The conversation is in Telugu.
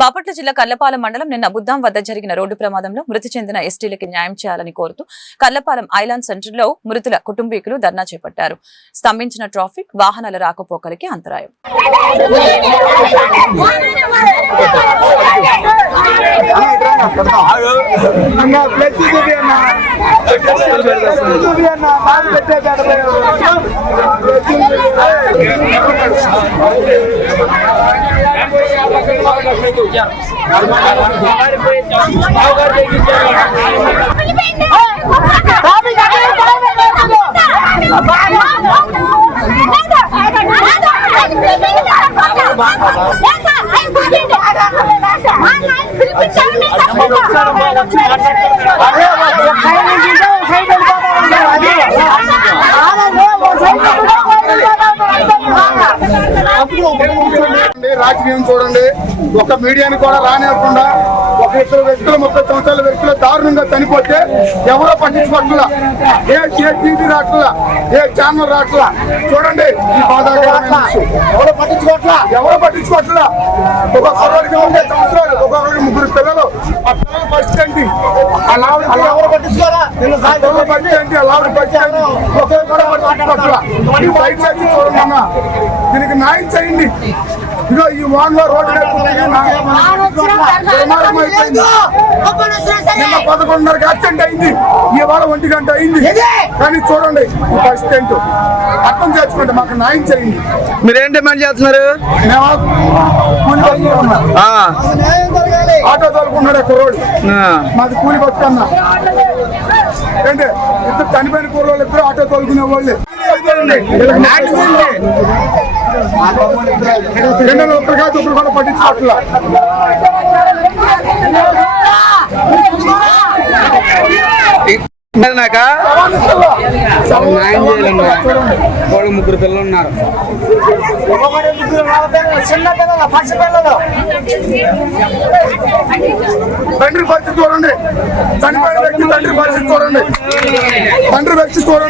బాపట్ల జిల్లా కల్లపాలెం మండలం నిన్న బుద్దాం వద్ద జరిగిన రోడ్డు ప్రమాదంలో మృతి చెందిన ఎస్టీలకి న్యాయం చేయాలని కోరుతూ కల్లపాలెం ఐలాండ్ సెంటర్లో మృతుల కుటుంబీకులు ధర్నా చేపట్టారు. స్తంభించిన ట్రాఫిక్, వాహనాల రాకపోకలకి అంతరాయం. రాజకీయం చూడండి, ఒక మీడియాని కూడా రానివ్వకుండా ఒక ఇద్దరు వ్యక్తులు 30 సంవత్సరాల వ్యక్తులు దారుణంగా చనిపోతే ఎవరో పట్టించుకోవట్లా. ఏ టీవీ రాట్లా, ఏ ఛానల్ రాట్లా. చూడండి, ఈ బాధాకరమైన ఎవరో పట్టించుకోవట్లా. ఒక కుర్రాడికి 30 సంవత్సరాలు, ఒక్కొక్కరికి 3 పిల్లలు. ఆ పిల్లల పరిస్థితి ఏంటి? ఎవరు పట్టించుకోరా? పరిస్థితి ఏంటి? అలా పరిస్థితి ఒకరు కూడా పట్టించుకోవట్లా. దయచేసి చూడండి అన్న, దీనికి న్యాయం చేయండి. ఇదో ఈ వాన్లో రోడ్డు నిన్న 11:30కి యాక్సిడెంట్ అయింది, ఇవాళ 1 గంట అయింది. కానీ చూడండి ఈ పరిస్థితి ఏంటో అర్థం చేసుకోండి, మాకు న్యాయం చేయండి. మీరేం డిమాండ్ చేస్తున్నారు? ఆటో తోలుకున్నాడు కుర్రోడు, మాది కూలి బతుకన్నా. ఏంటి ఇద్దరు చనిపోయిన కుర్రోళ్ళు, ఇద్దరు ఆటో తోలుకునే వాళ్ళు. రెండో ఒకరు కూడా పట్టించుకోవట్లా. న్యాయం చేయాలన్నా. వాళ్ళు 3 పిల్లలు ఉన్నారు. తండ్రి పరిస్థితి చూడండి, చనిపోయిన వ్యక్తి తండ్రి పరిస్థితి చూడండి, తండ్రి వ్యక్తి చూడండి.